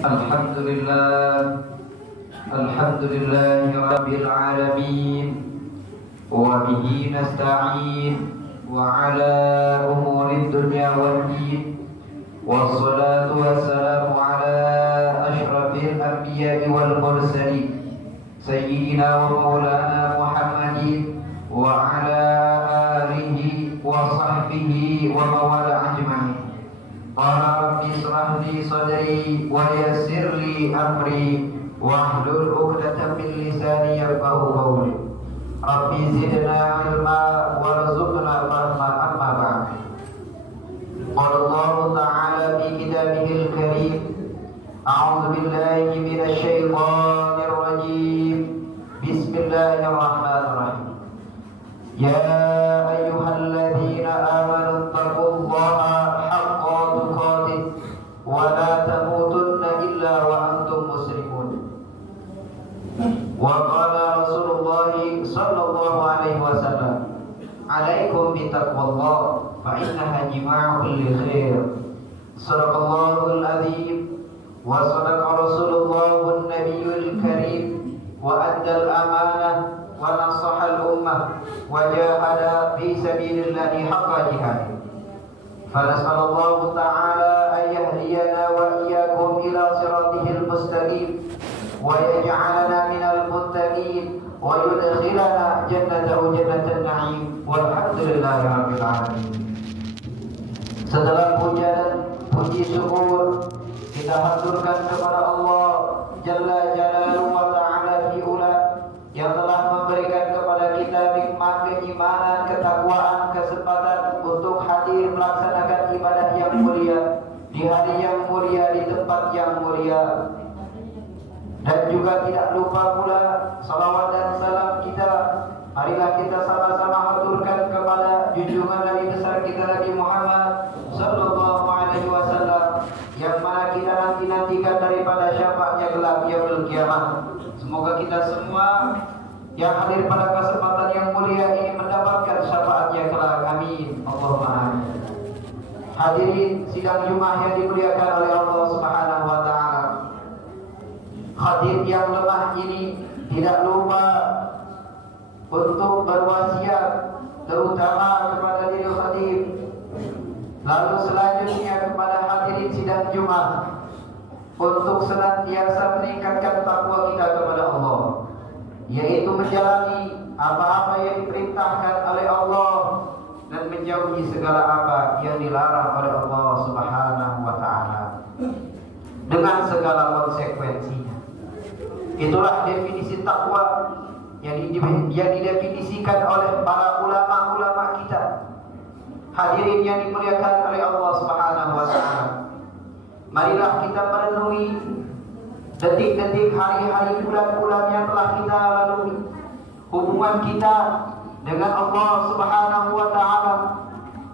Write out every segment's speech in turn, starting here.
Alhamdulillah Rabbil Alamin, wa bihi nasta'in wa ala umuri dunya wal din, wassalatu wassalamu ala ashrafil anbiya'i wal mursalin sayyidina wa maulana Muhammadin wa ala alihi wa sahbihi wa mawala ajma'in. Qala rabbi israh li sadri wa yassir li amri wahlul 'uqdatam min lisani yafqahu qawli. Rabbi zidna ilma warzuqna fahma, amma ba'd. Qala Allah ta'ala fi kitabihil karim, a'udzu billahi minasy syaithanir rajim. Bismillahirrahmanirrahim. Ya ayyuhalladzina amanu taqullaha haqqa tuqatih wa la tamutunna illa wa antum muslimun. Wa qala Rasulullah sallallahu alaihi wasallam, alaikum bitaqwallah fa innaha jima'u kulli khair. Sadaqallahul azim wa sadaqa Rasulullahun nabiyyul karim wa addal amanah wa nasahal ummah wa jahada fi sabilillahi haqqa jihadih. Fanas'alullahu ta'ala an yahdiyana wa iyyakum ila siratihil mustaqim wa yaj'alana minal muttaqin wa yudkhilana jannatahu jannatan na'im walhamdulillahi rabbil alamin. Setelah puja dan puji syukur kita haturkan kepada Allah Jalla Jalaluhu wa ta'ala fi'ula, yang telah memberikan kepada kita nikmat keimanan, ketakwaan, kesempatan untuk hadir melaksanakan ibadah yang mulia di hari yang mulia, di tempat yang mulia. Dan juga tidak lupa pula salawat dan salam kita, marilah kita sama-sama haturkan kepada junjungan Nabi besar kita Nabi Muhammad sallallahu alaihi wasallam, yang mana kita nanti-nantikan daripada syafaatnya kelak yaumul kiamah. Semoga kita semua yang hadir pada kesempatan yang mulia ini mendapatkan syafaatnya kelak. Amin. Allahumma amin. Hadirin sidang Jumat yang dimuliakan oleh Allah Subhanahu wa taala. Khatib yang lemah ini tidak lupa untuk berwasiat terutama kepada diri khatib, lalu selanjutnya kepada hadirin sidang Jumat, untuk senantiasa meningkatkan takwa kita kepada Allah, yaitu menjalani apa-apa yang diperintahkan oleh Allah dan menjauhi segala apa yang dilarang oleh Allah Subhanahu wa taala dengan segala konsekuensinya. Itulah definisi takwa yang didefinisikan oleh para ulama-ulama kita. Hadirin yang dimuliakan oleh Allah Subhanahu wa taala, marilah kita merenungi detik-detik, hari-hari, bulan-bulan yang telah kita lalui, hubungan kita dengan Allah Subhanahu wa taala,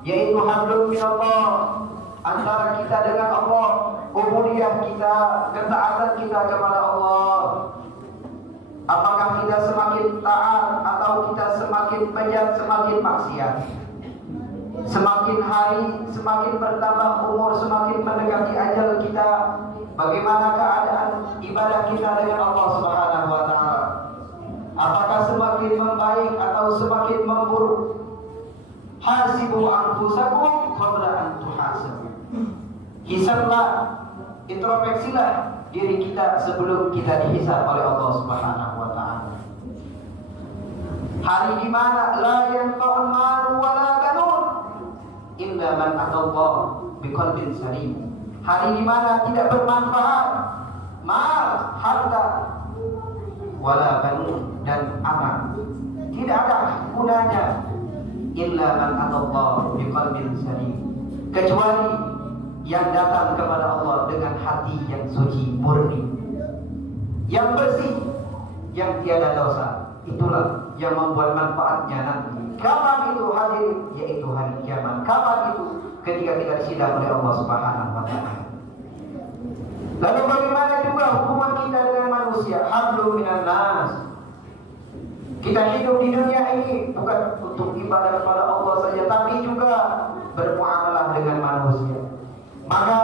yaitu hablum minallah, antara kita dengan Allah, ubudiyah kita, ketaatan kita kepada Allah. Apakah kita semakin taat atau kita semakin bejat, semakin maksiat? Semakin hari, semakin bertambah umur, semakin mendekati ajal kita, bagaimana keadaan ibadah kita dengan Allah Subhanahu wa taala? Apakah semakin membaik atau semakin memburuk? Hasibu anfusakum qabla an tuhasabu. Hisablah, introspeksilah diri kita sebelum kita dihisab oleh Allah Subhanahu wa taala. Hari di mana la yanfa'ul malu wala banun illa man atallah biqalbin salim. Hari di mana tidak bermanfaat mal, harta, wala banun, dan anak, tidak ada gunanya, illa man atallah biqalbin salim, kecuali yang datang kepada Allah dengan hati yang suci, murni, yang bersih, yang tiada dosa. Itulah yang membuat manfaatnya nanti. Kapan itu hadir? Yaitu hari kiamat. Kapan itu? Ketika kita disidang oleh Allah Subhanahu wa taala. Lalu bagaimana juga hubungan kita dengan manusia? Hablum minan nas. Kita hidup di dunia ini bukan untuk ibadah kepada Allah saja, tapi juga bermuamalah dengan manusia. Maka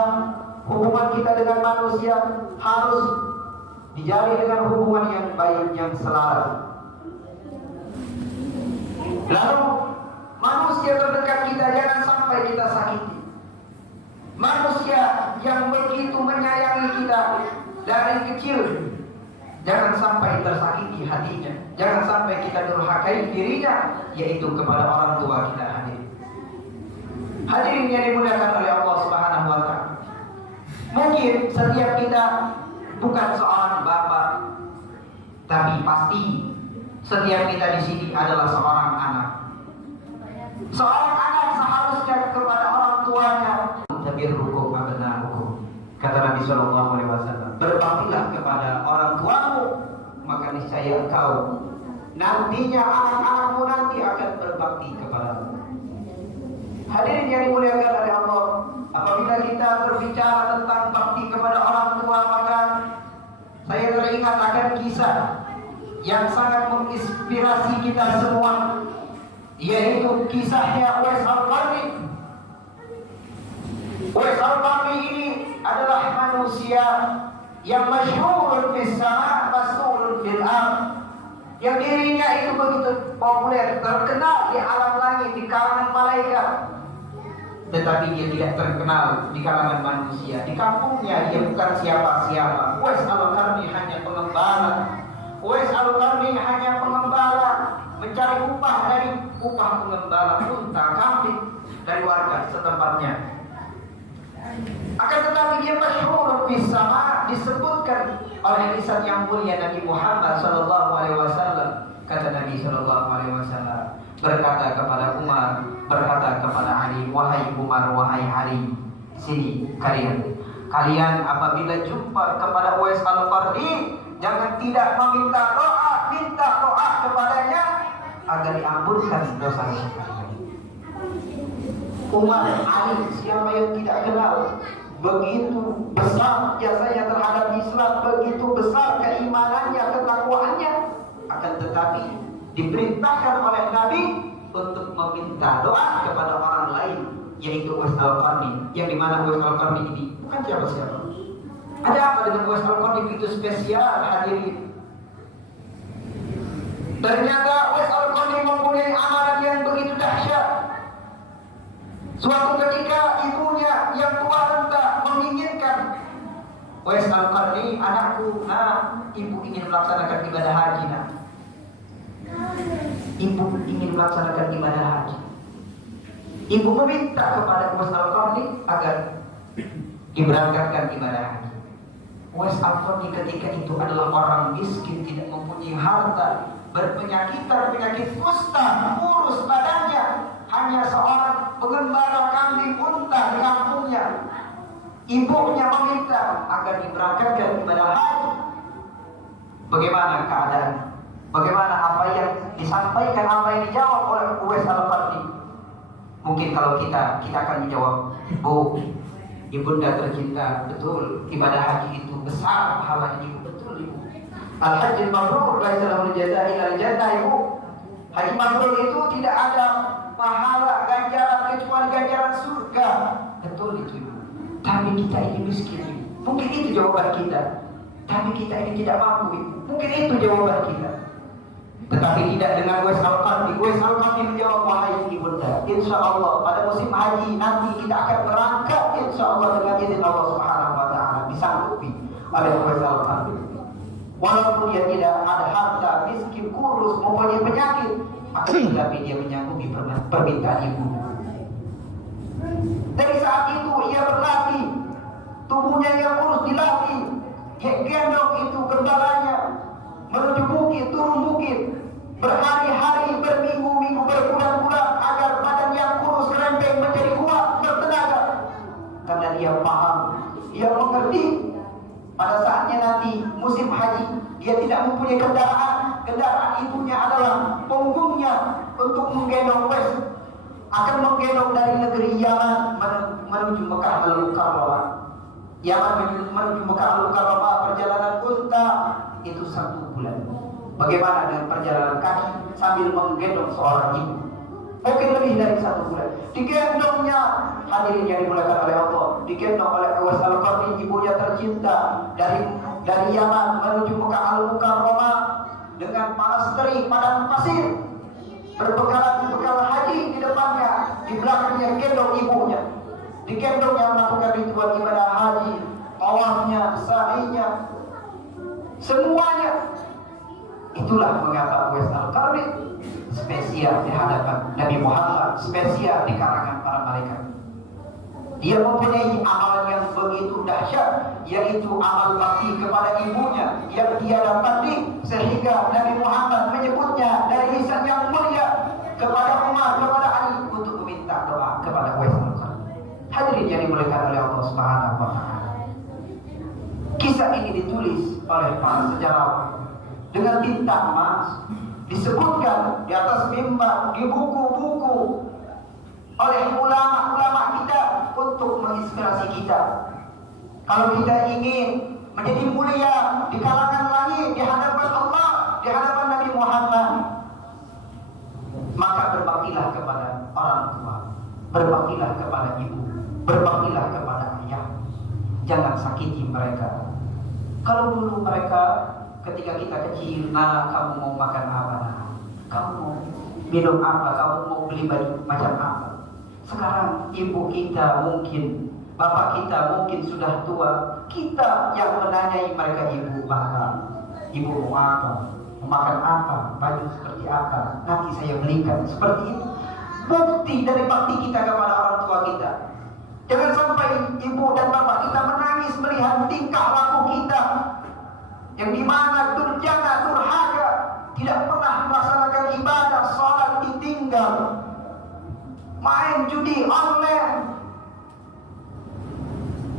hubungan kita dengan manusia harus dijalin dengan hubungan yang baik, yang selaras. Lalu manusia terdekat kita jangan sampai kita sakiti. Manusia yang begitu menyayangi kita dari kecil, jangan sampai tersakiti hatinya. Jangan sampai kita durhakai dirinya, yaitu kepada orang tua kita. Hadirin yang dimuliakan oleh Allah Subhanahu wa taala. Mungkin setiap kita bukan seorang bapak, tapi pasti setiap kita di sini adalah seorang anak. Seorang anak seharusnya kepada orang tuanya tabirrukum abna'ukum. Kata Nabi sallallahu alaihi wasallam, berbaktilah kepada orang tuamu, maka niscaya engkau nantinya anak-anakmu nanti akan berbakti kepadamu. Hadirin yang dimuliakan oleh Allah, apabila kita berbicara tentang bakti kepada orang tua, maka saya teringat akan kisah yang sangat menginspirasi kita semua, yaitu kisahnya Uwais Al-Qarni. Uwais Al-Qarni ini adalah manusia yang masyhurun fis sama', masyhurun fil ardh, yang dirinya itu begitu populer, terkenal di alam langit, di kalangan malaikat. Tetapi dia tidak terkenal di kalangan manusia. Di kampungnya dia bukan siapa-siapa. Uwais Al-Qarni hanya pengembala. Uwais Al-Qarni hanya pengembala, mencari upah dari upah pengembala unta, kambing dari warga setempatnya. Akan tetapi dia masyhur fis sama', disebutkan oleh lisan yang mulia Nabi Muhammad sallallahu alaihi wasallam. Kata Nabi sallallahu alaihi wasallam, berkata kepada Umar, berkata kepada Ali, wahai Umar, wahai Ali, sini kalian apabila jumpa kepada Uwais Al-Qarni, jangan tidak meminta doa, minta doa kepadanya agar diampunkan dosa-dosa kalian. Umar, Ali, siapa yang tidak kenal? Begitu besar jasanya terhadap Islam, begitu besar keimanannya, ketakwaannya. Akan tetapi diperintahkan oleh Nabi untuk meminta doa kepada orang lain, yaitu Uwais Al-Qarni, yang dimana Uwais Al-Qarni ini bukan siapa-siapa. Ada apa dengan Uwais Al-Qarni begitu spesial, hadirin? Ternyata Uwais Al-Qarni mempunyai amalan yang begitu dahsyat. Suatu ketika ibunya yang tua renta menginginkan, Uwais Al-Qarni, anakku, ibu ingin melaksanakan ibadah haji, nak. Ibu ingin melaksanakan ibadah haji. Ibu meminta kepada Uwais Al-Qarni agar diberangkatkan ibadah haji. Uwais Al-Qarni ketika itu adalah orang miskin, tidak mempunyai harta, berpenyakit kusta, kurus badannya, hanya seorang pengembala kambing unta di kampungnya. Ibunya meminta agar diberangkatkan ibadah haji. Bagaimana keadaan? Bagaimana apa yang disampaikan, apa yang dijawab oleh Uwais Al-Qarni? Mungkin kalau kita akan menjawab, Bu, ibunda tercinta, betul ibadah haji itu besar pahalanya, Ibu, betul Ibu. Al-Hajjul Mabrur laisa lahu jazaa illa al-jannah, Ibu. Haji mabrur itu tidak ada pahala ganjaran kecuali ganjaran surga. Betul itu, Ibu. Tapi kita ini miskin, Ibu. Mungkin itu jawaban kita. Tapi kita ini tidak mampu, Ibu. Mungkin itu jawaban kita. Tetapi tidak dengan Uwais Al-Qarni. Uwais Al-Qarni menjawab, wahai ibunda, insya Allah pada musim haji nanti kita akan berangkat, insya Allah dengan izin Allah Subhanahu wa taala, disanggupi oleh Uwais Al-Qarni. Walaupun dia tidak ada harta, miskin, kurus, mempunyai penyakit, tetapi dia menyanggupi permintaan ibu. Dari saat itu ia berlatih, tubuhnya yang kurus dilatih, gendong itu kendalanya menuju bukit, turun bukit, berhari-hari, berminggu-minggu, berbulan-bulan, agar badan yang kurus renteng menjadi kuat, bertenaga. Karena dia paham, dia mengerti, pada saatnya nanti musim haji, dia tidak mempunyai kendaraan ibunya adalah punggungnya untuk menggendong Uwais, akan menggendong dari negeri Yaman menuju Mekah Al-Mukarramah. Yaman menuju Mekah Al-Mukarramah, perjalanan unta itu 1 bulan. Bagaimana dengan perjalanan kaki sambil menggendong seorang ibu? Mungkin lebih dari 1 bulan. Digendongnya, hadirin yang dimuliakan oleh Allah, digendong oleh Uwais Al-Qarni, ibunya tercinta dari Yaman menuju Mekah Al-Mukarramah dengan pastri padang pasir, bekal haji di depannya, di belakangnya gendong ibunya, digendongnya melakukan ritual ibadah haji, tawafnya, sa'inya, semuanya. Itulah mengapa Uwais Al-Qarni spesial di hadapan Nabi Muhammad, spesial di kalangan para malaikat. Dia mempunyai amal yang begitu dahsyat, yaitu amal bakti kepada ibunya yang tiada tanding, sehingga Nabi Muhammad menyebutnya dari lisan yang mulia kepada Umar, kepada Ali untuk meminta doa kepada Uwais Al-Qarni. Hadirin yang dimuliakan oleh Allah Subhanahu wa taala. Kisah ini ditulis oleh para sejarawan dengan tinta emas, disebutkan di atas mimbar, di buku-buku oleh ulama-ulama kita untuk menginspirasi kita. Kalau kita ingin menjadi mulia di kalangan langit, di hadapan Allah, di hadapan Nabi Muhammad, maka berbaktilah kepada orang tua, berbaktilah kepada ibu, berbaktilah kepada ayah. Jangan sakiti mereka. Kalau dulu mereka ketika kita kecil, nah kamu mau makan apa, nah kamu mau minum apa, kamu mau beli baju macam apa. Sekarang ibu kita mungkin, bapak kita mungkin sudah tua, kita yang menanyai mereka, ibu bapak, ibu mau apa, mau makan apa, baju seperti apa, nanti saya belikan, seperti itu. Bukti dari bakti kita kepada orang tua kita. Jangan sampai ibu dan bapak kita menangis melihat tingkah laku kita yang dimana durjana, durhaka, tidak pernah melaksanakan ibadah, sholat ditinggal, main judi online.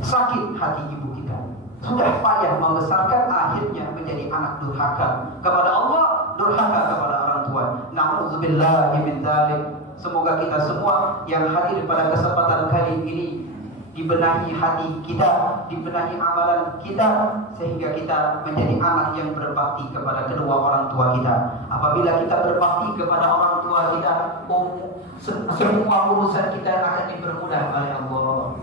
Sakit hati ibu kita. Sudah payah membesarkan, akhirnya menjadi anak durhaka kepada Allah, durhaka kepada orang tua. Na'udzubillahi min dzalik. Semoga kita semua yang hadir pada kesempatan kali ini dibenahi hati kita, dibenahi amalan kita, sehingga kita menjadi anak yang berbakti kepada kedua orang tua kita. Apabila kita berbakti kepada orang tua kita, semua urusan kita akan dipermudah oleh Allah.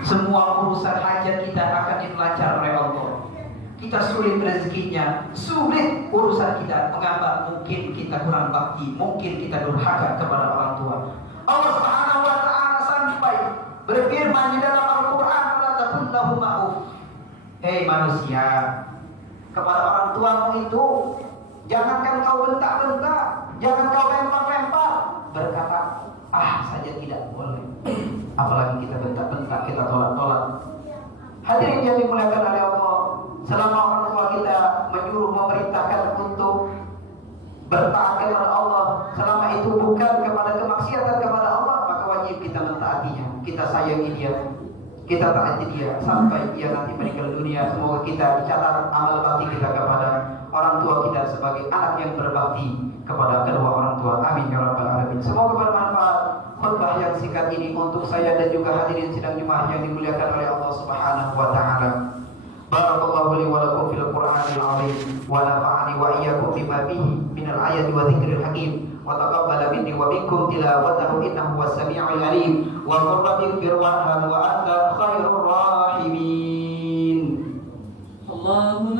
Semua urusan hajat kita akan dilancar oleh Allah. Kita sulit rezekinya, sulit urusan kita. Mengapa? Mungkin kita kurang bakti, mungkin kita durhaka kepada orang tua. Allah Subhanahu wa taala sampai berfirman di dalam Al-Quran, la taqul lahum ma'uf. Hei manusia, kepada orang tuamu itu jangankan kau bentak-bentak, jangan kau lempar-lempar, berkata saja tidak boleh. Apalagi kita bentak-bentak, kita tolak-tolak. Hadirin yang dimuliakan oleh Allah, selama orang tua kita menyuruh, memerintahkan untuk bertaat kepada Allah, selama itu bukan kepada kemaksiatan kepada Allah, maka wajib kita mentaatinya. Kita sayangi dia, kita taati dia sampai dia nanti meninggal dunia. Semoga kita dicatat amal bakti kita kepada orang tua kita sebagai anak yang berbakti kepada kedua orang tua. Amin ya rabbal alamin. Semoga bermanfaat khutbah yang singkat ini untuk saya dan juga hadirin sidang Jumat yang dimuliakan oleh Allah Subhanahu wa taala. Barakallahu li wa lakum fil Qur'anil 'azim wa nafa'ani wa iyyakum bima fihi minal ayati wa dzikril hakim. وتقبل مني ومنكم تلاوته إنه هو السميع العليم وقل رب اغفر وارحم وأنت خير الراحمين. اللهم